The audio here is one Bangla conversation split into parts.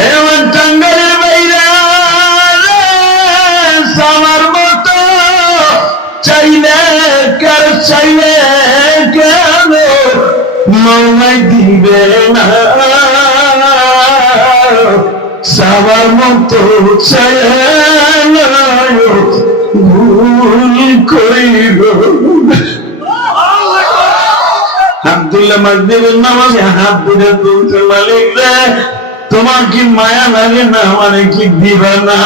হেমন টাঙ্গালের বাইরে আমার মতো চাইলে কার চাইলে কেন মৌমাই দিবে না সবার মতো চাইলে ভুল করিব। আব্দুল্লাহ মাকদিরের নামাজে হাত ধরে বলতে, মালিক রে তোমার কি মায়া লাগে না, মানে কি দিবা না?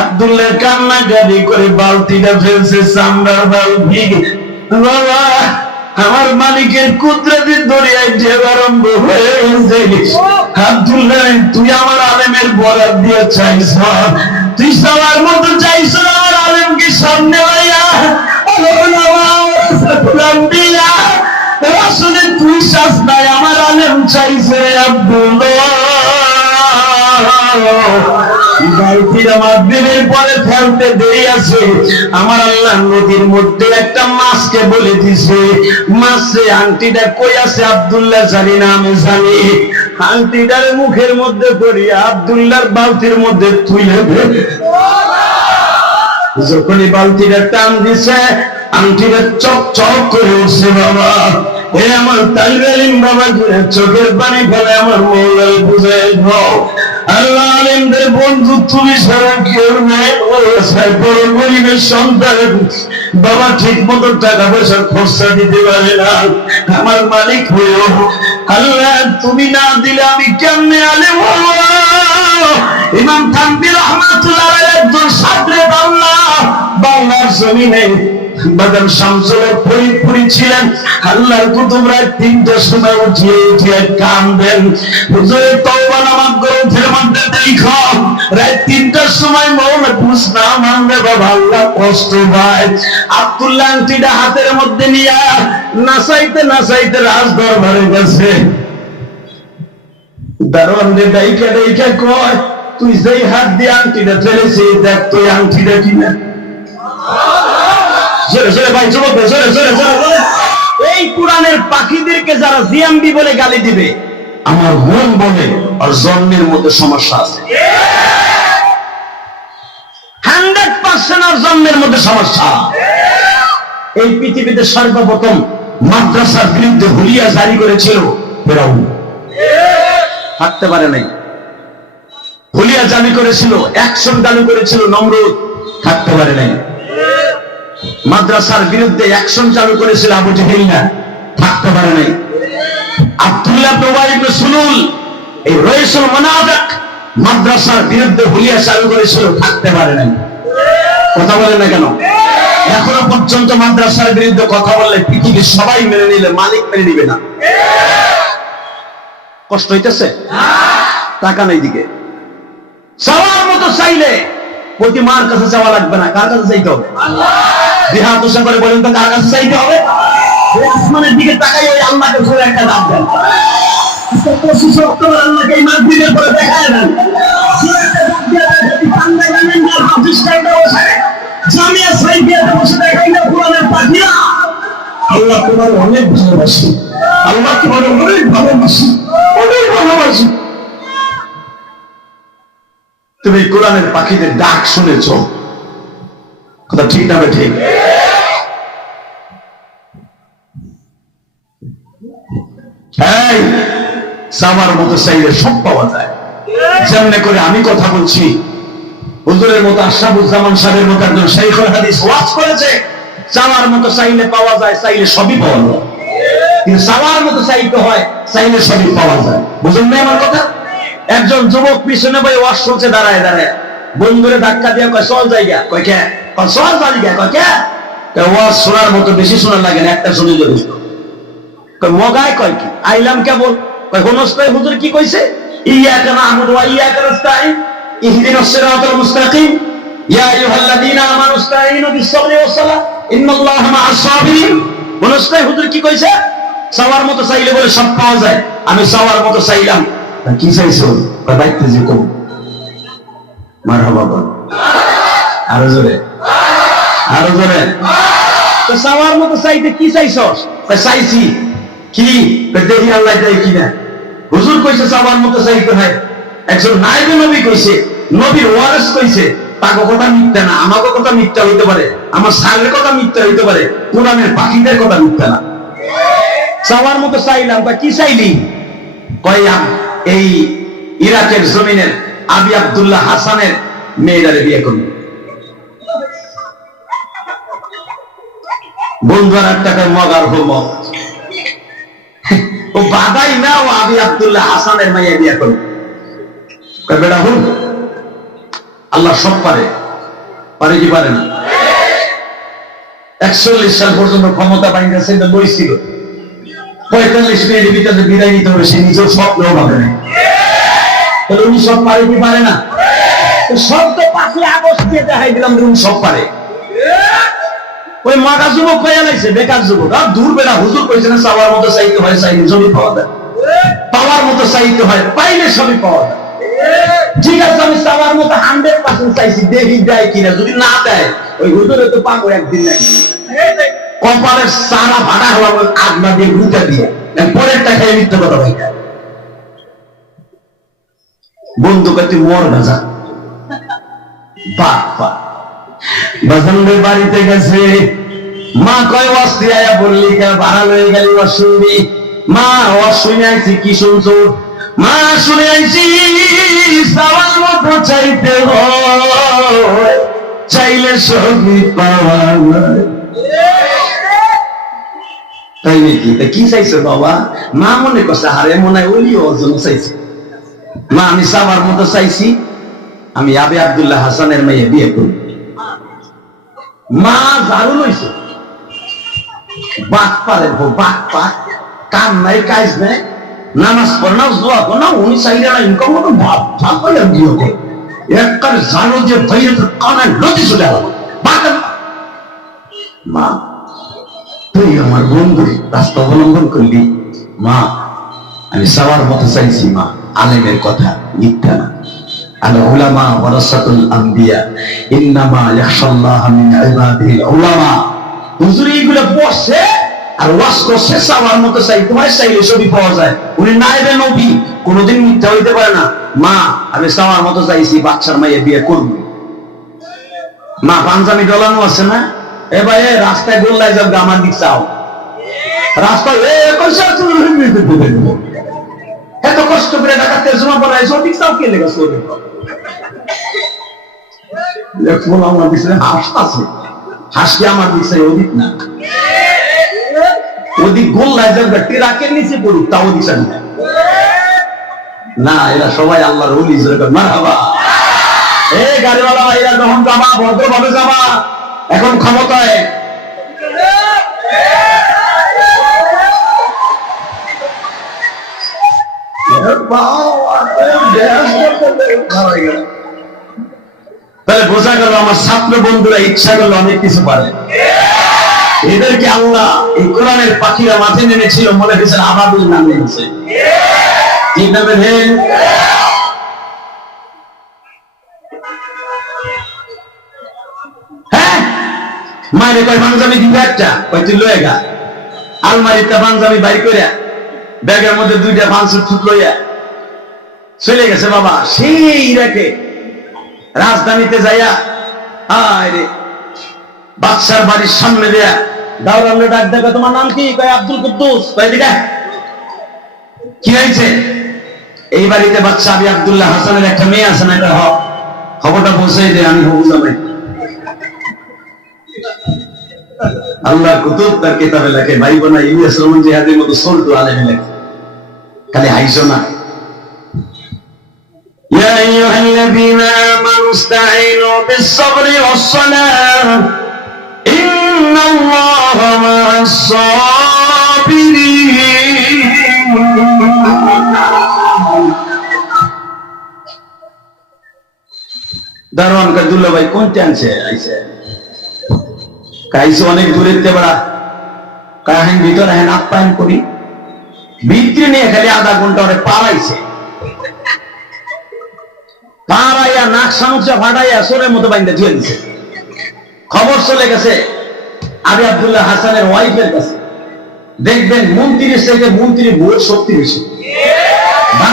আব্দুল্লাহ কান্নাকাটি করে বালতিটা ফেলছে, চামড়ার বালতি। বাবা আমার মালিকের কুদরতের দরিয়ায় ঢেউ আরম্ভ হয়ে গেছে। আব্দুল্লাহ তুই আমার আলেমের বরাত দিয়ে চাইছ, তুই সবার মতো চাইছ আমার আলেমকে সামনে হইয়া আসলে তুই শ্বাস নাই, আমার আলেম চাইছে। আব্দুল্লাহ পরে ফেলতে দেরি আছে, আমার আল্লাহ নদীর মধ্যে একটা মাছকে বলে দিছে, মাছে আংটিটা কই আছে আব্দুল্লাহ জানি না, আমি জানি। আংটিটার মুখের মধ্যে করিয়া আব্দুল্লাহর বালতির মধ্যে তুলে যখনই বালতিটা টান দিছে আংটিটা চক চক করে উঠছে। বাবা এ আমার তালিবে আলিম বাবা ঘুরে চোখের পানি ফেলে আমার মৌলাল বুঝে আল্লাহ আলিমদের বন্ধু তুমি ছাড়া কেউ নেই। গরিবের সন্তান বাবা ঠিক মতো টাকা পয়সা খরচা দিতে পারে না, আমার মালিক হয়েও আল্লাহ তুমি না দিলে আমি কেমনে আলেম হব? ইমাম থানভী রাহমাতুল্লাহ আলাইহি একজন ছাত্রে বাংলার জমিনে বাদাম শামসুলের ফরিদপুরি ছিলেন। আল্লাহর কুতুবরা 3টার সময় উঠিয়ে উঠিয়ে কাঁদেন, হুজুরের তওবা নামাজ গ্রন্থের মধ্যে দেখো রাত 3টার সময় মৌলা বুঝ না মানবে বাবা আল্লাহ কষ্ট পায়। আব্দুল্লাহ আংটিটা হাতের মধ্যে নিয়ে নাচাইতে নাচাইতে রাজ দরবারে গেছে। দারোয়ানদের ডাইকা ডাইকা কয়, তুই যেই হাত দিয়ে আংটিটা ফেলেছিস দেখ তো আংটিটা কিনা। এই কোরআনের পাখিদেরকে যারা জিএমবি বলে গালি দিবে, আমার মন বলে আর জন্মের মধ্যে সমস্যা আছে। 100% আর জন্মের মধ্যে সমস্যা। এই পৃথিবীতে সর্বপ্রথম মাদ্রাসার বিরুদ্ধে হুলিয়া জারি করেছিল ফেরাউন, থাকতে পারে নাই। হুলিয়া জারি করেছিল, অ্যাকশন চালু করেছিল নমরুদ, থাকতে পারে নাই। মাদ্রাসার বিরুদ্ধে অ্যাকশন চালু করেছিল আবু জেহেল, না থাকতে পারে নাই। আব্দুল্লাহ ইবনে উবাই ইবনে সুলুল এই রাইসুল মুনাফিক মাদ্রাসার বিরুদ্ধে হুলিয়া চালু করেছিল, থাকতে পারে নাই। কথা বলেন না কেন? এখনো পর্যন্ত মাদ্রাসার বিরুদ্ধে কথা বললে পৃথিবীর সবাই মেনে নিলে মালিক মেনে নিবে না। কষ্ট হইতেছে? টাকা নেই দিকে চাওয়ার মতো চাইলে প্রতি মার কাছে চাওয়া লাগবে না, কার কাছে চাইতে হবে? বিহাত হোসেন করে বলেন তো কার কাছে চাইতে হবে? আসমানের দিকে তাকাই ওই আল্লাহকে ধরে একটা ডাক দেন। 25 অক্টোবর আল্লাহকে এই মাহফিলের পরে দেখায় দেন। জামিয়া সাইফিয়াতে বসে দেখাই না কোরআনের পাখিরা। আল্লাহ তোমার অনেক ভালোবাসি, আল্লাহ তোমার অনেক ভালোবাসি, অনেক ভালোবাসি। তুমি কোরআনের পাখিদের ডাক শুনেছ, কথা ঠিক না? ঠিক। চাওয়ার মতো চাইলে সব পাওয়া যায়। যেমনে করে আমি কথা বলছি, হুজুরের মতো আশরাফুজ্জামান সাহেবের মতো একজন শাইখুল হাদিস ওয়াজ করেছে, চাওয়ার মতো চাইলে পাওয়া যায়, চাইলে সবই পাওয়া যায়। কিন্তু চাওয়ার মতো চাইতে হয়, চাইলে সবই পাওয়া যায়। বুঝুন না আমার কথা? একজন যুবক পিছনে বই ওয়াজ শুনছে দাঁড়ায় দাঁড়ায়, বন্ধুরে ধাক্কা দিয়ে কয় চল জায়গা, কয় কে? চল জায়গা, কয় কে? ওয়াজ শোনার মতো বেশি শোনার লাগে না, একটা শুনে যথেষ্ট। মগায় কয় কি আইলাম কেবল, কয় হুনস্তাই হুজুর কি কইছে? ইয়াকা না'বুদু ওয়া ইয়াকা নাস্তাঈন ইহদিনাস সিরাতাল মুস্তাকিম ইয়া আইয়ুহাল্লাযীনা আমানু ইসতাঈনু বিস-সাবরি ওয়াস-সালাহ ইন্নাল্লাহা মা'আস সাবিরিন। হুনস্তাই হুজুর কি কইছে? চাওয়ার মতো চাইলে বলে সব পাওয়া যায়। আমি চাওয়ার মতো চাইলাম, কি চাইছো? কয় বাইতে যে কম। মারহাবা বল, আরো জোরে, আরো জোরে। তো চাওয়ার মতো চাইতে কি চাইছস? কয় চাইছি কি? দেখি আল্লাহ দেয় কিনা। হুজুর কইছে চাওয়ার মতো চাইতে হয়, একজন নায়েবে নবী কইছে, নবীর ওয়ারিস কইছে, তাকে কথা মিথ্যা না, আমাকে কথা মিথ্যা হইতে পারে, আমার সারের কথা মিথ্যা হইতে পারে, কোরআনের পাখিদের কথা মিথ্যা না। চাওয়ার মতো চাইলাম, তা কি চাইলি? কইলাম এই ইরাকের জমিনের আবি আব্দুল্লাহ হাসানের মেয়েটারে বিয়ে করবো। বন্ধুর আর টাকায় মগার হোম, ও বাদাই না, ও আবি আব্দুল্লাহ হাসানের মাইয়া বিয়ে করবো। বেড়া হুন, আল্লাহ সব পারে, পারে কি পারে না? 41 সাল পর্যন্ত ক্ষমতা বাইরে সেটা লইছিল, 45 মিনিটের ভিতরে বিদায় নিতে হবে, সে নিজের স্বপ্নেও ভাবে না। তাহলে উনি সব পারে কি পারে না? সব তো 5 আগস্ট দিয়ে দেখাই দিলাম যে উনি সব পারে। ওই মাগা যুবক কইয়া লাইছে, বেকার যুবক। আর দূর বেড়া, হুজুর কইছে না চাওয়ার মতো চাইতে হয়, চাইলে সবই পাওয়া যায়, পাওয়ার মতো চাইতে হয়, পাইলে সবই পাওয়া যায়। ঠিক আছে, আমি চাওয়ার মতো 100% চাইছি, দেখি দেয় কিনা। যদি না দেয়, ওই হুজুরে তো পাবো একদিন নাকি কপালের সারা ভাড়া হওয়া আগলা দিয়ে ঘুরতে দিয়ে পরের টাকায় মিথ্যে কথা বলে। বন্ধু কাছে মর গাজা বাপ্পা বাজানদের বাড়িতে গেছে, মা কয় অস্ত্রী আয়া বললি ভাড়া লয়ে গেলি অশুনবি। মা অশুনে আইছি, কি শুনছো? মা শুনে আইছি চাওয়ার মতো চাইতে হয়, চাইলে সবই পাওয়া যায়। তাই নাকি? তা কি চাইছো বাবা? মা মনে করছে হারে মনে হয় ওলি অর্জন চাইছে। মা আমি চাওয়ার মতো চাইছি, আমি আবি আব্দুল্লাহ হাসানের মেয়ে বিয়ে করব। মা ঝাড়ু লইছে, বাক পারে বাক পাক, কাম নাই কাজ নাই, নামাজ পড়ে না, দোয়া করে না, উনি চাইলে না ইনকাম করো, ভাব ভাব করে বিয়ে করে একবার ঝাড়ু যে ভাইয়ে কানে নদী চলে গেল। মা তুই আমার বন্ধু, রাস্তা অবলম্বন করলি। মা আমি চাওয়ার মতো চাইছি, মা আলেমের কথা মিথ্যা না। আল উলামা ওয়ারাসাতুল আম্বিয়া, ইন্নামা ইয়াখশাল্লাহ মিন ইবাদিল উলামা। হুজুর এইগুলো পড়ছে আর ওয়াজ করছে, চাওয়ার মতো চাইতে হয়, চাইলে সবই পাওয়া যায়। উনি নায়েবে নবী, কোনোদিন মিথ্যা হইতে পারে না। মা আমি চাওয়ার মতো চাইছি, বাচ্চার মাইয়া বিয়ে করব। মা পাঞ্জাবি ডলানো আছে না, এ ভাই রাস্তায় গোল্লায় যাবে, আমার দিক চাও। রাস্তায় এত কষ্ট করে টাকা তেজমা বানাইছে, ওদিক চাও কে লেগেছে? আমার দিচ্ছে হাঁস আছে, হাঁস কি আমার দিচ্ছে? ওদিক না, ওদিক গোল্লায় যাবে, ট্রাকের নিচে পড়ুক, তাও দিচ্ছে না। এরা সবাই আল্লাহর ওলি। মারহাবা। এই গাড়িওয়ালা ভাইরা যখন যাবা, ভদ্রভাবে যাবা। এখন ক্ষমতায় তাহলে বোঝা গেল আমার ছাত্র বন্ধুরা ইচ্ছা করলে অনেক কিছু পারে। এদেরকে আল্লাহ এই কোরআনের পাখিরা মাঠে নেমেছিল, মনে হয়েছে আবাবিল নাম নেমেছে। ঠিক না? হ্যাঁ, মায়ের কয় পাঞ্জাবি দিবে একটা, কয় তুই লয়ে গা। আলমারিটা পাঞ্জাবি বাইর করিয়া ব্যাগের মধ্যে 2টা পাঞ্চের ফুট লইয়া চলে গেছে বাবা সেই রেখে রাজধানীতে যাইয়া। আরে বাদশার বাড়ির সামনে দেয়া দাওরালে ডাক দেবে, তোমার নাম কি? কয় আব্দুল কুদ্দুস। কয় দিকা কি হয়েছে? এই বাড়িতে বাদশা আবি আব্দুল্লাহ হাসানের একটা মেয়ে আছে না, এটা খবরটা পৌঁছে দে, আমি হবু জামাই। আল্লাহ কুতুব তার কিতাবে লেখে, ভাই বোনা ইলিয়াস রহমান জিহাদের মতো সল্টু আলেমে লেখে, খালি হাইসো না। يا أيها الذين آمنوا استعينوا بالصبر والصلاة إن الله مع الصابرين। দারোয়ান কাদুল্লাহ ভাই কোনটা আনছে? আইছে কাইছে অনেক দূরের তে বড়া কাহিন ভিতর হেন আপ্যায়ন করি, ভিতরে নিয়ে খালি আধা ঘন্টা ওরে পালাইছে। পাড়াইয়া নাক সামুচা ফাটাইয়া সোরের মতো বাইন্দা ধুয়ে দিছে। খবর চলে গেছে আবি আব্দুল্লাহ হাসানের ওয়াইফের কাছে। দেখবেন মন্ত্রীর চাইতে মন্ত্রী বউয়ের শক্তি বেশি।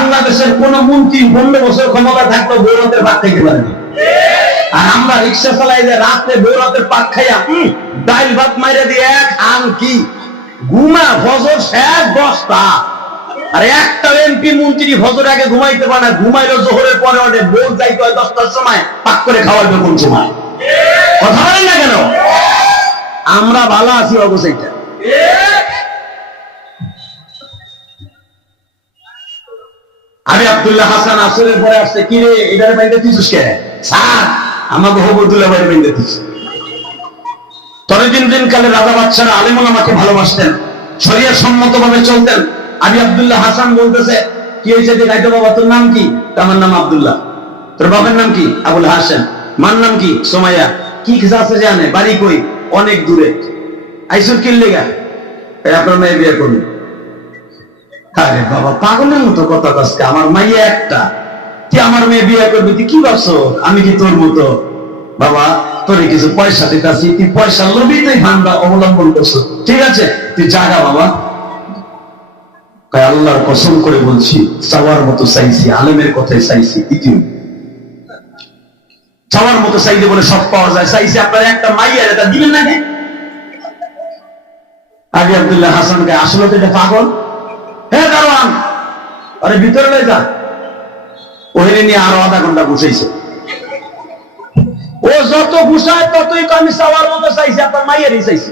বাংলাদেশের কোন মন্ত্রী 15 বছর ক্ষমতা থাকলেও বৌরাতের ভাত খাইতে পারেনি। আর আমরা রিক্সা চালাই যে রাত্রে বৌরাতের পাক খাইয়া ডাইল ভাত মাইরা দিয়ে এক আন কি ঘুমা ফজর শেষ 10টা। আর একটা এমপি মন্ত্রী ফজর আগে ঘুমাইতে পারে না, ঘুমাইলো জোহরের পরে ওঠে, ভোর যাইতে হয় 10টার সময়, পাক করে খাওয়াইবে কোন সময়? কথা বলেন না কেন? আমরা ভালো আছি অবশ্যইটা। আমি আব্দুল্লাহ হাসান আসরের পরে আসছে, কি রে এটারে বাইন্দে দিছিস কে? স্যার আমাকে হবুদুল্লাহ ভাই বাইন্দে দিস। তবে দিন কালে রাজা বাদশারা আলেমুল আমাকে ভালোবাসতেন, শরিয়া সম্মত ভাবে চলতেন। আমি আব্দুল্লাহ হাসান বলতেছে, কি হয়েছে যে গাইতে বাবা তোর নাম কি? আমার নাম আব্দুল্লাহ। তোর বাবার নাম কি? আবুল হাসান। মার নাম কি? সোমাইয়া। কি কিছু আছে জানে? বাড়ি কই? অনেক দূরে। আইসুর কি লেগা? আপনার মেয়ে বিয়ে করবেন? আরে বাবা পাগলের মতো কথা কাজকে, আমার মাইয়া একটা, তুই আমার মেয়ে বিয়ে করবি? তুই কি ভাবছো আমি কি তোর মতো? বাবা তোরে কিছু পয়সা দিতেছি, তুই পয়সা লোভী তুই ধান্দা অবলম্বন করছো, ঠিক আছে তুই জাগা বাবা। আল্লাহর কসম করে বলছি, চাওয়ার মতো চাইছি, আলেমের কথাই চাইছি, দ্বিতীয় চাওয়ার মতো চাইলে বলে সব পাওয়া যায়। চাইছি আপনার একটা মাইয়ার, এটা দিবেন না? আগে আব্দুল্লাহ হাসানকে আসলে তো এটা পাগল। হ্যাঁ দারোয়ান আরে ভিতরে লয়ে যা। ওখানে নিয়ে আরো আধা ঘন্টা বসেছে। ও যত গুছায় ততই আমি চাওয়ার মতো চাইছি, আপনার মাইয়ারই চাইছি।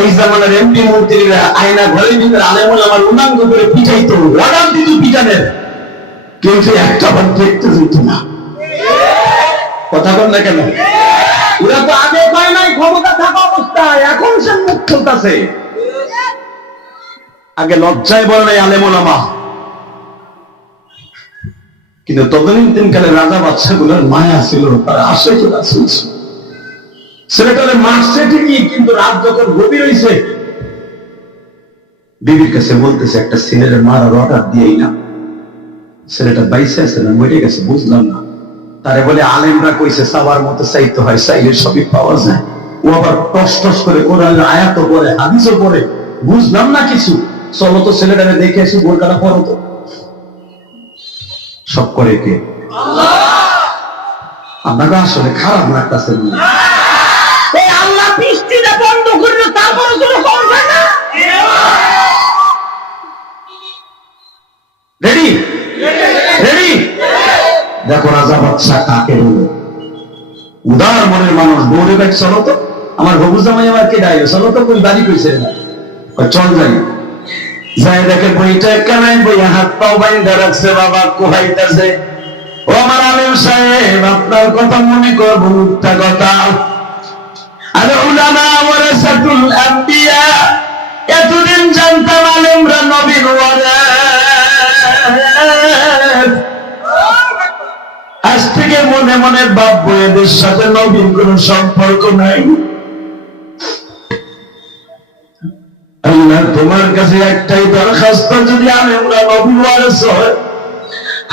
এই জামানার এমপি মন্ত্রীরা আয়না ঘরের ভিতরে আলেমুল আমার উনাঙ্গ করে পিটাইতো, অর্ডার দিত পিটানের, কিন্তু একটা বার দেখতে যেত না। কথা বল না কেন? ওরা তো আগে পায় নাই ক্ষমতা থাকা অবস্থায়, এখন সে মুখ খুলতেছে। আগে লজ্জায় বলে নাই আলেমুল আমা। কিন্তু তদানীন্তন কালে রাজা বাদশা গুলোর মায়া ছিল, তারা আসে চলে আসছিল। ছেলেটারে মারছে ঠিকই, কিন্তু রাত যখন গভীর হয়েছে বিবির কাছে বলতেছে, একটা ছেলের মারার অর্ডার দিয়েই না, ছেলেটা বাইসে আছে না মরে গেছে বুঝলাম না। তারে বলে আলেমরা কইছে চাওয়ার মতো চাইতে হয়, চাইলে সবই পাওয়া যায়। ও আবার টস টস করে কোরআনের আয়াতও পড়ে, হাদিসও পড়ে, বুঝলাম না কিছু, চলো তো ছেলেটারে দেখে আসি, বোরকাটা পড়ো তো। সব করে কে? আপনাকে আসলে খারাপ লাগতেছে। আল্লাহ বৃষ্টিটা বন্ধ করলে তারপরে শুরু করবে না। Ready ready? দেখো রাজা বাদশা কাকে বলে, উদার মনের মানুষ। বৌরে ব্যাগ চলো তো, আমার হবু জামাই আমার কে ডাইলো, চলো তো কই বাড়ি কইছে না, চল যাই। যাই দেখে বইটা কেনাই, বইয়া হাত পাও বাইন্ধা রাখছে, বাবা কোহাইতেছে, ও আমার আলেম সাহেব আপনার কথা মনে করবো, মুক্তা কথা। আরে উলামা ওয়ারাসাতুল আম্বিয়া, এতদিন জানতাম আলেমরা নবীর ওয়ারিস, আজ থেকে মনে মনে ভাববো এদের সাথে নবীর কোন সম্পর্ক নাই। আল্লাহ তোমার কাছে একটাই দরখাস্ত, যদি আলেমরা নবীর ওয়ারিস হয়,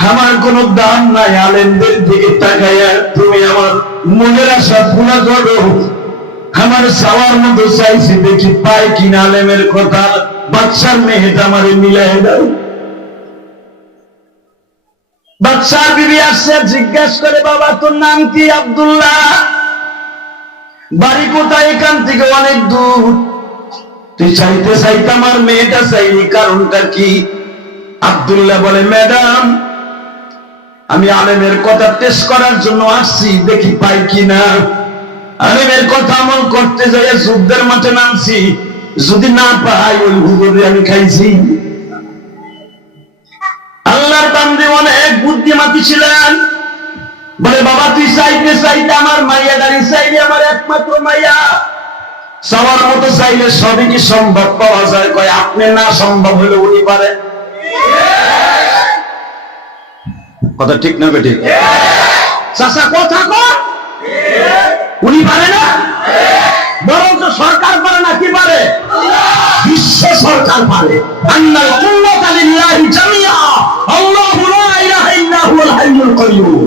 আমার কোন দাম নাই, আলেমদের দিকে তাকাইয়া তুমি আমার মনের আশা পুরা করো। আমার চাওয়ার মতো চাইছি, দেখি পাই কিনা আলেমের কথা, বাদশার মেয়েটা আমারে মিলাই দাও। বাদশার বিবি আসছে, জিজ্ঞাসা করে, বাবা তোর নাম কি? আব্দুল্লাহ। বাড়ি কোথায়? এখান থেকে অনেক দূর। তুই চাইতে চাইতে আমার মেয়েটা চাইনি, কারণটা কি? আব্দুল্লাহ বলে, ম্যাডাম আমি আলেমের কথা টেস্ট করার জন্য আসছি, দেখি পাই কিনা। আলেমের কথা আমল করতে যাই যুদ্ধের মাঠে নামছি, যদি না পাই ওই হুজুরে আমি খাইছি। আল্লাহর বান্দে অনেক বুদ্ধিমতী ছিলেন, বলে বাবা তুই চাইতে চাইতে আমার মাইয়া গাড়ি চাইলে, আমার একমাত্র মাইয়া, চাওয়ার মতো চাইলে সবই কি সম্ভব পাওয়া যায়? কয় আপনি না সম্ভব হলে উনি পারে। কথা ঠিক না বেঠিক? চাচা কথা কর, উনি পারে না, বরঞ্চ সরকার পারে না। কি পারে? বিশ্ব সরকার পারে। আন্নাল কুওয়াতা লিল্লাহি জামিআ, আল্লাহু লা ইলাহা ইল্লা হুয়াল হাইয়ুল কাইয়্যুম,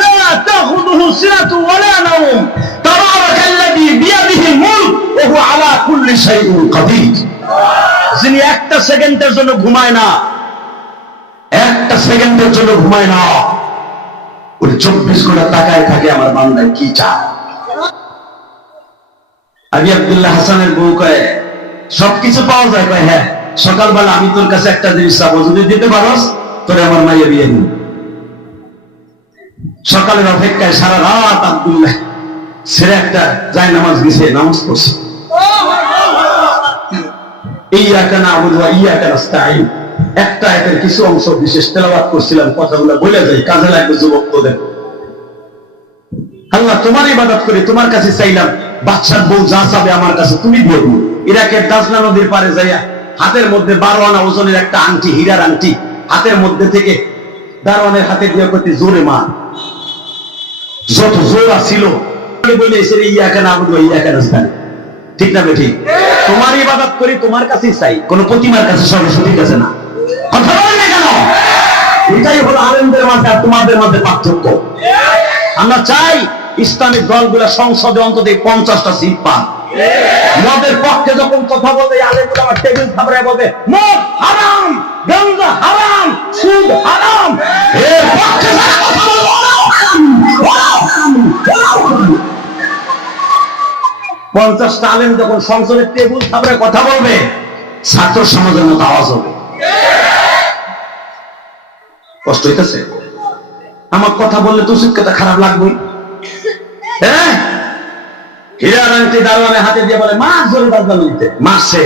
লা তাখুযুহু সিনাতুন ওয়া লা নাওম, তাবারাকাল্লাযী বিয়াদিহিল মুলক ওয়া হুয়া আলা কুল্লি শাইইন কাদির। যিনি একটা সেকেন্ডের জন্য ঘুমায় না, একটা সেকেন্ডের জন্য ঘুমায় না। ওই 24 ঘন্টা তাকায় থাকে আমার বান্দায় কি চায়। আবি আব্দুল্লাহ হাসানের বউ কয় সবকিছু পাওয়া যায়, কয় হ্যাঁ, সকালবেলা আমি তোর কাছে একটা জিনিস চাবো, যদি দিতে পারস তোরে আমার মাইয়া বিয়ে দিন। সকালের অপেক্ষায় সারা রাত আব্দুল্লাহ ছেড়ে একটা যায় নামাজ দিছে, নামাজ পড়ছে। ইয়াকা না'বুদু ওয়া ইয়াকা নাস্তাঈন একটা আয়াতের কিছু অংশ বিশেষ তেলাওয়াত করছিলাম, কথাগুলো বলে যাই, কাজে লাগবে যুবকদের। আল্লাহ তোমার ইবাদত করি, তোমার কাছে চাইলাম, বাদশার বউ যা চাবে আমার কাছে তুমি দিয়ে দিও। ইরাকের দাজলা নদীর পারে যাইয়া হাতের মধ্যে 12 আনা ওজনের একটা আংটি, হীরার আংটি হাতের মধ্যে থেকে দারোয়ানের হাতে দিয়ে প্রতি জোরে মার, যত জোর ছিল বলে এসে ইয়াকা না'বুদু ওয়া ইয়াকা নাস্তাঈন। ঠিক না বে ঠিক? তোমার ইবাদত করি, তোমার কাছেই চাই, কোন প্রতিমার কাছে সরস্বতীর কাছে না। কথা বলেন না কেন? এটাই হলো আলেমদের মাঝে আর তোমাদের মধ্যে পার্থক্য। আমরা চাই ইসলামিক দলগুলো সংসদে অন্তত 50টা সিট পান। মদের পক্ষে যখন কথা বলতে আলেমগুলো আমার টেবিল থাপড়ায় বলবে মদ হারাম, গাঁজা হারাম, সুদ হারাম, এর পক্ষে যারা কথা বলবে ওরাও হারাম, ওরাও হারাম, ওরাও হারাম। 50টা আলেম যখন সংসদের টেবিল থাপড়ায় কথা বলবে, ছাত্র সমাজের মতো আওয়াজ হবে। কষ্ট হইতেছে? আমার কথা বললে তো শিক্ষাটা খারাপ লাগবেই। হ্যাঁ, হীরা আংটি দারোয়ানের হাতে দিয়ে বলে মার, জোরে বাজনা নিতে মারছে।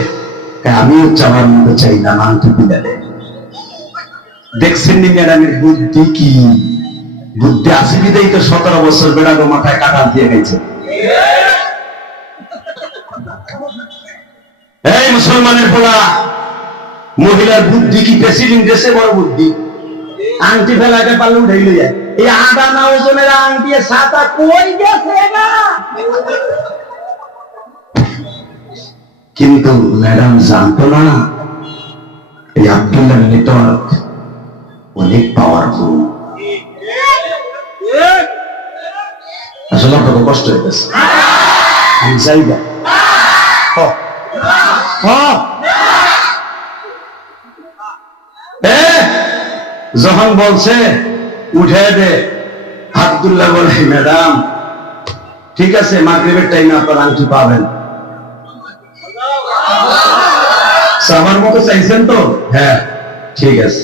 আমিও চাওয়ার মতো চাই না, আংটি দিলে দেখছেন নি ম্যাডামের বুদ্ধি কি? বুদ্ধি আছে বিদেই তো 17 বছর বেড়াগো মাথায় কাটা দিয়ে গেছে। এই মুসলমানের পোলা, মহিলার বুদ্ধি কি প্রেসিডেন্ট দেশে বড় বুদ্ধি? আংটি ফেলাতে পারলে উঠে যায়। এই 8 আনা ওজনের আংটি ছাতা কই গেছে না? কিন্তু ম্যাডাম জানতো না এই আব্দুল্লাহ নেটওয়ার্ক অনেক পাওয়ারফুল। আসলে আপনাকে কষ্ট হইতেছে, আমি চাই না। যখন বলছে উঠে দে, আব্দুল্লাহ বলে ম্যাডাম ঠিক আছে, মাগরিবের টাইমে আপনার আংটি পাবেন। আমার মতো চাইছেন তো? হ্যাঁ ঠিক আছে।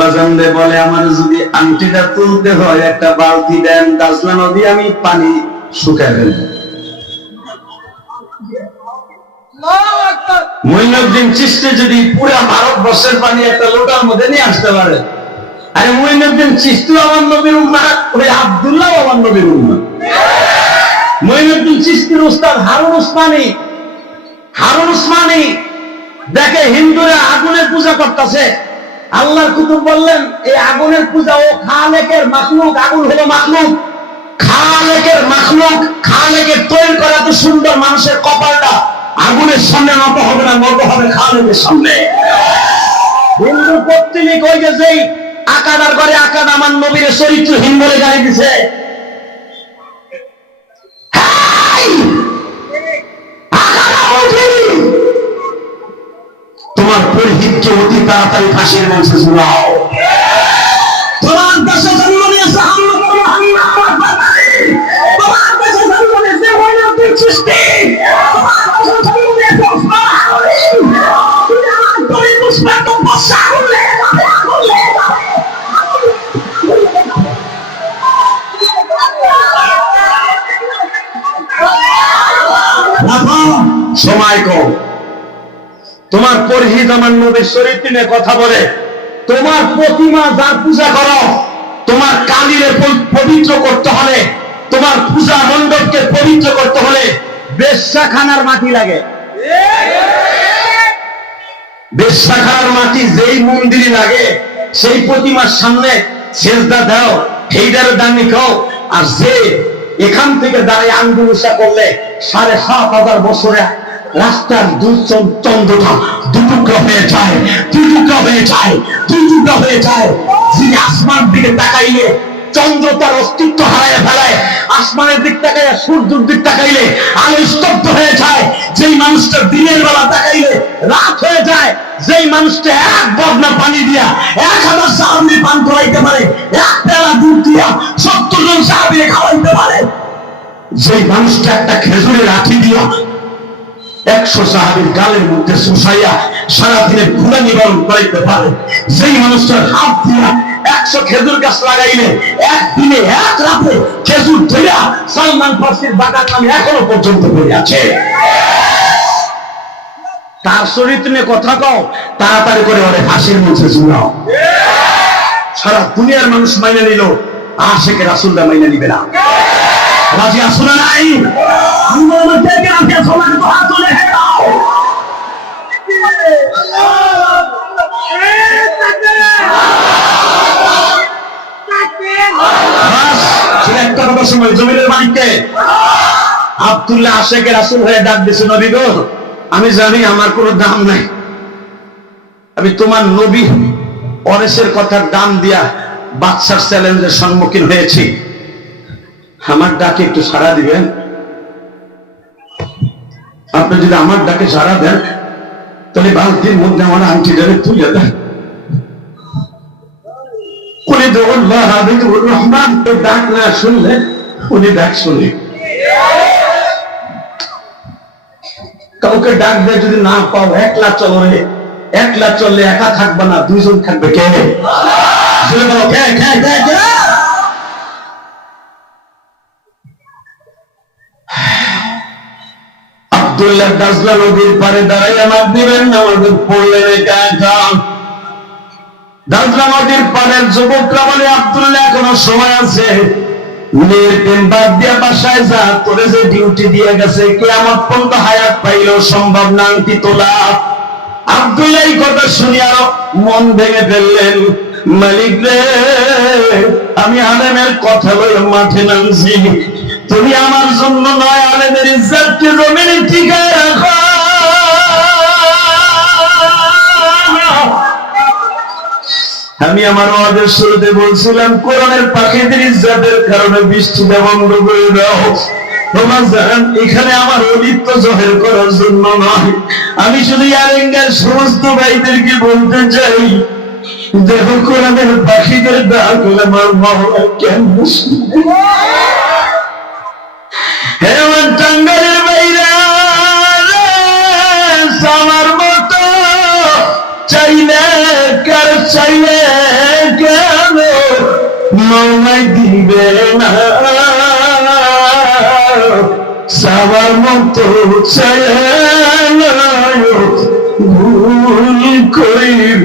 বাজানদে বলে আমার যদি আংটিটা তুলতে হয় একটা বালতি দেন, দাজলা নদী আমি পানি শুকায় ফেলবো। মুঈনুদ্দিন চিশতি যদি পুরা ভারতবর্ষের পানি একটা লোটার মধ্যে নিয়ে আসতে পারে, আরে মুঈনুদ্দিন চিশতি আমার নবীর উম্মত, ওই আব্দুল্লাহ আমার নবীর উম্মত। মুঈনুদ্দিন চিশতির উস্তাদ হারুন উসমানী দেখে হিন্দুরা আগুনের পূজা করতেছে। আল্লাহর কুতুব বললেন এই আগুনের পূজা ও খালেকের মাখলুক, আগুন হলো মাখলুক, খালেকের মাখলুক, খালেকের তৈরি করা তো সুন্দর, মানুষের কপালটা আগুনের সামনে নত হবে না, নত হবে খালেকের সামনে। হিন্দু পত্রিক ওই যে যেই আকাদার করে আকাদ আমার নবীর চরিত্রহীন বলে গালি দিছে। তোমার পরিহিতকে অতি তাড়াতাড়ি ফাঁসির মঞ্চে ঝুলাও। তোমার দেশে জন্ম নিয়েছে তোমার দেশে জন্ম নিয়েছে মুঈনুদ্দিন চিশতি, তোমার দেশে জন্ম নিয়েছে ওসমান গনি, আমার তরি পুষ্পা তো বর্ষা করলে সময় কম। তোমার পরিহিত আমার নবীর চরিত্র নিয়ে কথা বলে, তোমার প্রতিমা যার পূজা করো, তোমার কালিরে পবিত্র করতে হলে, তোমার পূজা মণ্ডপকে পবিত্র করতে হলে বেশ্যাখানার মাটি লাগে। বেশ্যাখানার মাটি যেই মন্দিরে লাগে সেই প্রতিমার সামনে সেজদা দাও, সেইটার দামি খাও। আর যে এখান থেকে দাঁড়িয়ে আঙ্গুলুসা করলে ৭,৫০০ বছরে রাস্তার চন্দ্রটা দুটুকরা হয়ে যায়, দুটুকরা হয়ে যায়, দুটুকরা হয়ে যায়। যিনি আসমান দিকে তাকাইলে চন্দ্র তার অস্তিত্ব হারায় ফেলায়, আসমানের দিক তাকাইলে সূর্যের দিক তাকাইলে আলো স্তব্ধ হয়ে যায়, যেই মানুষটা দিনের বেলা তাকাইলে রাত হয়ে যায়, যেই মানুষটা এক বদনা পানি দিয়া 1000 সাহাবী পান করাইতে পারে, এক পেলা দুধ দিয়া 70 জন সাহাবী খাওয়াইতে পারে, যেই মানুষটা একটা খেজুরের আঠি দিয়া 100 সাহাবীর গালের মধ্যে শুষাইয়া সারাদিনের ক্ষুধা নিবারণ করাইতে পারে, যেই মানুষটার হাত দিয়া 100 খেজুর গাছ লাগাইলে একদিনে এক রাতে খেজুর ধইরা সালমান ফার্সির বাগান আমি এখনো পর্যন্ত পড়ে আছে, তার চরিত্র নিয়ে কথা কও, তাড়াতাড়ি করে ওরে হাসির মুখে ঝুলাও। সারা দুনিয়ার মানুষ মাইনে নিল, আশেকে রাসূলরা মাইনে নিবে না। রাজি আছো না নাই? আল্লাহর থেকে আজকে সমান তো হাত তুলে দাও। একটা কথা সময় জমিনের মালিককে আব্দুল্লাহ আশেকে রাসূল হয়ে ডাক দিয়েছে, নবী গো, আমি জানি আমার কোনো দাম নাই, আমি তোমার নবী অরেসের কথার দাম দিয়া বাদশার চ্যালেঞ্জের সম্মুখীন হয়েছি, আমার ডাকে একটু সাড়া দিবেন? আপনি যদি আমার ডাকে সাড়া দেন তাহলে বালতির মধ্যে আমার আংটিটারে তুলে দেন। উনি দৌল্লাহ হাবিবুর রহমান তো ডাক না শুনলে উনি ডাক শুনে, কাউকে ডাক দেয় যদি না পাও, একলা চলো রে, একলা চললে একা থাকবে না, দুইজন থাকবে। কে? আব্দুল্লাহ দাজলা নদীর পারে দাঁড়াই আমার দিবেন আমাদের পড়লেন একা একা। দাজলা নদীর পারের যুবকরা বলে, আব্দুল্লাহ এখনো সময় আছে, বাদ দিয়া বাসায় যা, তোরে যে ডিউটি দিয়ে গেছে কিয়ামত পর্যন্ত হায়াত পাইলেও সম্ভব না আংটি তোলা। আব্দুল্লাহ এই কথা শুনে আরো মন ভেঙে ফেললেন, মালিক রে, আমি আলেমের কথা লইয়া মাঠে নামছি, তুমি আমার জন্য নয় আলেমের ইজ্জতকে জমিনে টিকায় রাখো। আমি আমার ওয়াজের শুরুতে বলছিলাম, কোরআনের পাখিদের ইজ্জতের কারণে বৃষ্টিটা বন্ধ করে দাও। তোমার জান, এখানে আমার অলিত্ব জহের করার জন্য নয়, আমি শুধু আরেঙ্গার সমস্ত ভাইদেরকে বলতে চাই, দেখো কোরআনের পাখিদের ডাক আমার মাওলা কেন শুনে। হে আমার টাঙ্গাইলের বাইরা, আমার মতো চাইলে কার চাইলে কেন মাওলাই দিবে না, সবার মতো চাইলে ভুল করিব।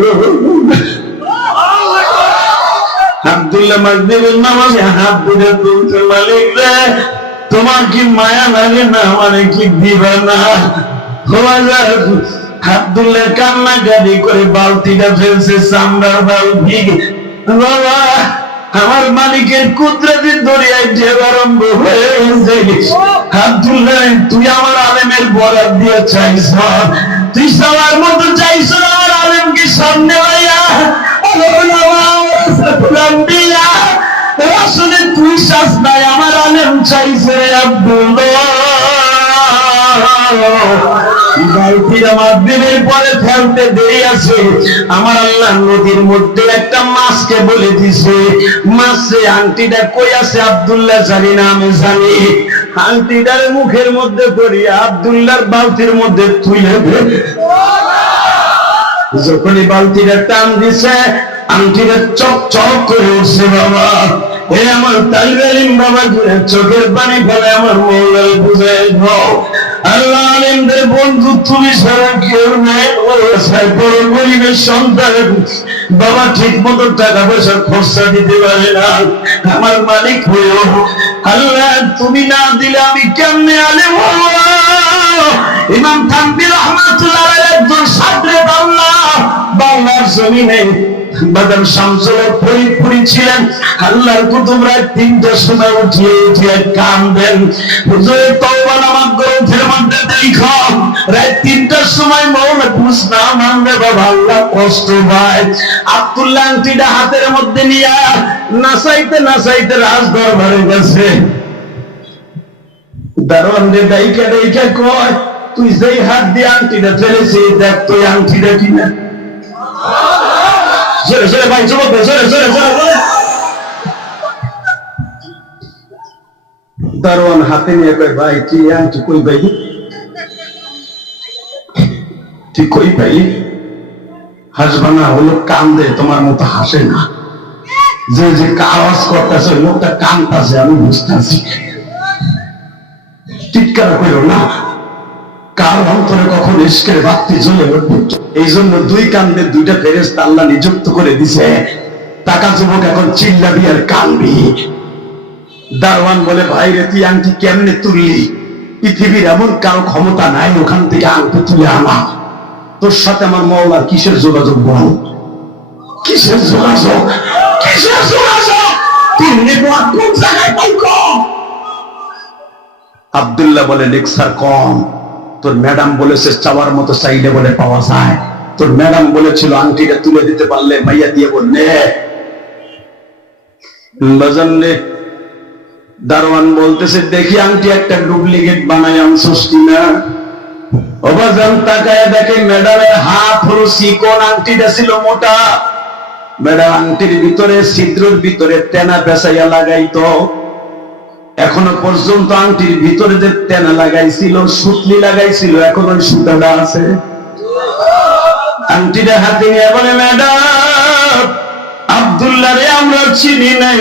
আব্দুল্লাহ মাসদিদের নামাজে হাত ধরে তুলতে, মালিক রে, তোমার কি মায়া লাগে না, মানে কি দিবা না? আব্দুল্লাহ কান্নাকাটি করে বালতিটা ফেলছে, চামড়ার বালতি। বাবা, আমার মালিকের কুদরতের দরিয়ায় ঢেউ আরম্ভ হয়েছে। আব্দুল্লাহ, তুই আমার আলেমের বরাত দিয়ে চাইছ, তুই সবার মতো চাইছ আমার আলেমকে সামনে ভাইয়া, আসলে তুই চাস নাই, আমার আলেম চাইছে। আব্দুল্লাহ, বালতির আমার দিনের পরে ফেলতে দেরি আছে, আমার আল্লাহ নদীর মধ্যে একটা মাছকে বলে দিছে, মাছে আংটিটা কই আছে আব্দুল্লাহ জানি না, আমি জানি। আংটিটার মুখের মধ্যে করিয়া আব্দুল্লাহর বালতির মধ্যে তুলে দে। যখনই বালতিটা টান দিছে, আংটিটা চক চক করে উঠছে। বাবা, এ আমার তালিম বাবা, চোখের পানি ফেলে আমার মৌলার বুঝে দাও। আল্লাহ আলেমদের বন্ধু তুমি ছাড়া কেউ নাই, গরিবের সন্তান বাবা ঠিক মতো টাকা পয়সা খরচা দিতে পারে না, আমার মালিক হয়েও আল্লাহ তুমি না দিলে আমি কেমনে আলেম হবো? ইমাম থানভী রাহমাতুল্লাহ আলাইহি একজন ছাত্রে বাংলার জমিনে বাদাম শামসুল ফরিদপুরি ছিলেন। আল্লাহর কুতুব রাত 3টার সময় উঠিয়ে কাঁদেন, হুজুরের তওবা নামাজ গ্রন্থের মধ্যে দেখো রাত 3টার সময় মওলা ঘুষ না মানবে বাবা আল্লাহ কষ্ট পায়। আব্দুল্লাহ আংটিটা হাতের মধ্যে নিয়ে নাচাইতে রাজ দরবারে গেছে। দারোয়ান রে ডাইকা কয়, তুই যেই হাত দিয়ে আংটিটা ফেলেছিস দেখ তুই আংটিটা কিনা। জোরে ভাই যুবক জোরে। দারোয়ান হাতে নিয়ে কয়, ভাই তুই আংটি কই পাইলি? তুই কই পাইলি? হাসবা না, হলো কান্দে, তোমার মতো হাসে না। যে আওয়াজ করতেছে লোকটা কান্দতেছে, আমি বুঝতেছি। চিৎকার করো না, কার অন্তরে কখন ইশকের বাতি জ্বলে উঠবে। এই জন্য দুই কান্দে দুইটা ফেরেশতা আল্লাহ নিযুক্ত করে দিছে। টাকা যুবক এখন চিল্লাবি আর কানবি। দারওয়ান বলে, ভাই রে তুই আংটি কেমনে তুললি? পৃথিবীর এমন কারো ক্ষমতা নাই ওখান থেকে আংটি তুলে আনা। তোর সাথে আমার মওলার কিসের যোগাযোগ বল? কিসের যোগাযোগ? তুই নেটওয়ার্ক কোন জায়গায় পাইছো? আব্দুল্লাহ বলে, লেকচার কম। তোর ম্যাডাম বলেছে চাওয়ার মতো চাইলে বলে পাওয়া যায়। তোর ম্যাডাম বলেছিল আংটিটা তুলে দিতে পারলে মাইয়া দিয়ে বললে বাজানলে। দারোয়ান বলতেছে, দেখি আংটি একটা ডুপ্লিকেট বানাই আনছস কিনা। অবাজান তাকায় দেখে ম্যাডামের হাত হলো চিকন, আংটিটা ছিল মোটা। ম্যাডাম আংটির ভিতরে ছিদ্রের ভিতরে তেনা পেঁচাইয়া লাগাইতো। এখনো পর্যন্ত আংটির ভিতরে যে তেনা লাগাইছিল, সুতলি লাগাইছিল, এখন ওই সুতাটা আছে। আংটিটা হাতে নিয়ে বলে, ম্যাডাম আব্দুল্লাহ রে আমরা চিনি নাই।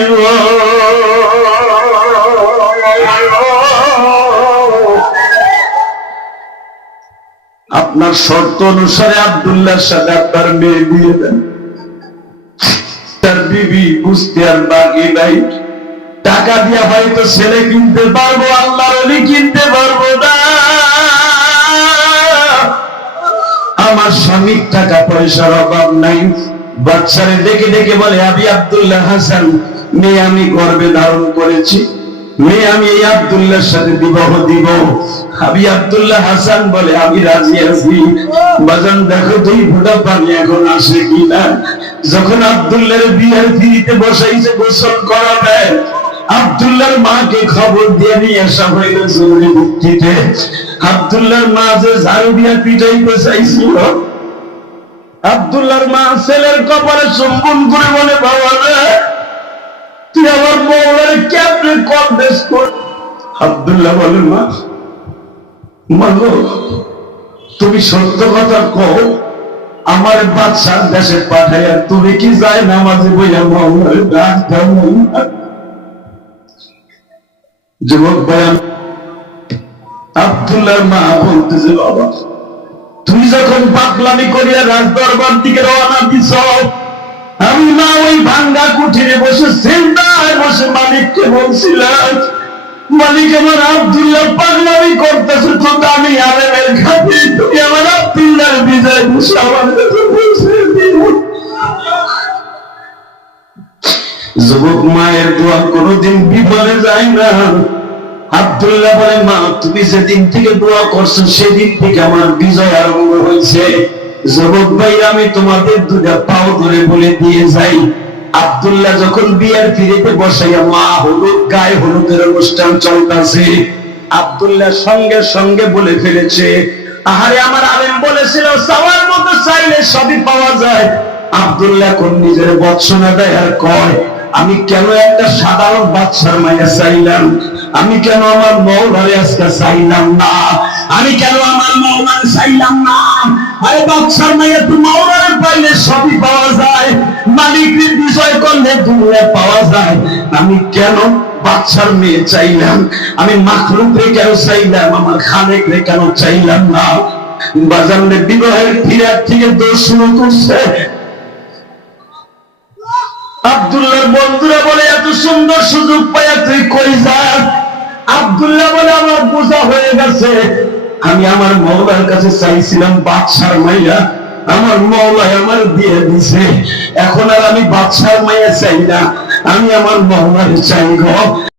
আপনার শর্ত অনুসারে আব্দুল্লাহর সাথে আপনার মেয়ে বিয়ে দেন। তার বিবি বুঝতে আর বাকি নাই। টাকা দিয়া হয়তো ছেলে কিনতে পারবো, আল্লাহর ওলি কিনতে পারবো না। আমার স্বামীর টাকা পয়সার অভাব নাই। বাচ্চারে ডেকে বলে, আমি আব্দুল্লাহ হাসান, মেয়ে আমি গর্ভে ধারণ করেছি, মেয়ে আমি এই আব্দুল্লাহর সাথে বিবাহ দিব। আমি আব্দুল্লাহ হাসান বলে, আমি রাজি আছি। বাজান দেখো তুই ফোঁটা পানি এখন আসে কিনা। যখন আব্দুল্লাহর বিয়ের ফিরিতে বসাইছে গোসল করাবে, আব্দুল্লাহর মাকে খবর দিয়ে নিয়ে আসা হইল জরুরি ভিত্তিতে। আব্দুল্লাহর মা যে ঝাড়ু দিয়া পিটাইতে চাইছিল, আব্দুল্লাহর মা ছেলের কপালে চুম্বন করে বলে, বাবা রে তুই আমার মওলার কেমনে কনভিন্স কর। আব্দুল্লাহ বলে, মা গো তুমি সত্য কথা কও, আমার বাদশার দেশে পাঠাইয়া তুমি কি যায় নামাজে বইয়া মওলার ডাক দাও। যুবক বয়ান আব্দুল্লাহর মা বলতেছে, বাবা তুই যখন পাগলামি করিয়া রাজ দরবার দিকে রওনা দিছ, আমি মা ওই ভাঙ্গা কুঠিরে বসে চিন্তায় বসে মালিককে বলছিলাম, মালিক আমার আব্দুল্লাহ পাগলামি করতেছে, তো আমি আলেমের খাতিরে তুমি আমার আব্দুল্লাহর বিজয় বসে আমার কাছে পৌঁছে দিও। যুবক মায়ের দোয়া কোনোদিন বিফলে যায় না। আব্দুল্লাহ বলে, মা তুমি যেদিন থেকে দোয়া করছো সেদিন থেকে আমার বিজয় আরম্ভ হয়েছে। যুবক ভাই আমি তোমাদের দুটা পাও ধরে বলে দিয়ে যাই, আব্দুল্লাহ যখন বিয়ের ফিরিতে বসাইয়া মা হলুদ গায়ে হলুদের অনুষ্ঠান চলতেছে, আব্দুল্লাহ সঙ্গে সঙ্গে বলে ফেলেছে, আহারে আমার আলেম বলেছিল চাওয়ার মতো চাইলে সবই পাওয়া যায়। আব্দুল্লাহ কোন নিজের বৎসনা দেয় আর কয়, আমি কেন একটা সাধারণ বাচ্চার মাইয়া চাইলাম, আমি কেন আমার মওলারে আজকে চাইলাম না, আমি কেন আমার মওলারে চাইলাম না। আরে বাচ্চার মাইয়া তো মওলারে পাইলে সবই পাওয়া যায়, মালিকের বিষয় করলে দুনিয়া পাওয়া যায়। আমি কেন বাচ্চার মেয়ে চাইলাম, আমি মাখলুকরে কেন চাইলাম, আমার খালেকরে কেন চাইলাম না। বাজারে বিবাহের ফিরার থেকে দোষ শুরু করছে। আব্দুল্লাহর বন্ধুরা বলে, এত সুন্দর সুযোগ পাইয়া তুই কই যাস? আব্দুল্লাহ বলে, আমার বোঝা হয়ে গেছে, আমি আমার মওলার কাছে চাইছিলাম বাদশার মাইয়া, আমার মওলাই আমার দিয়ে দিছে, এখন আর আমি বাদশার মায়া চাই না, আমি আমার মওলার চাই গো।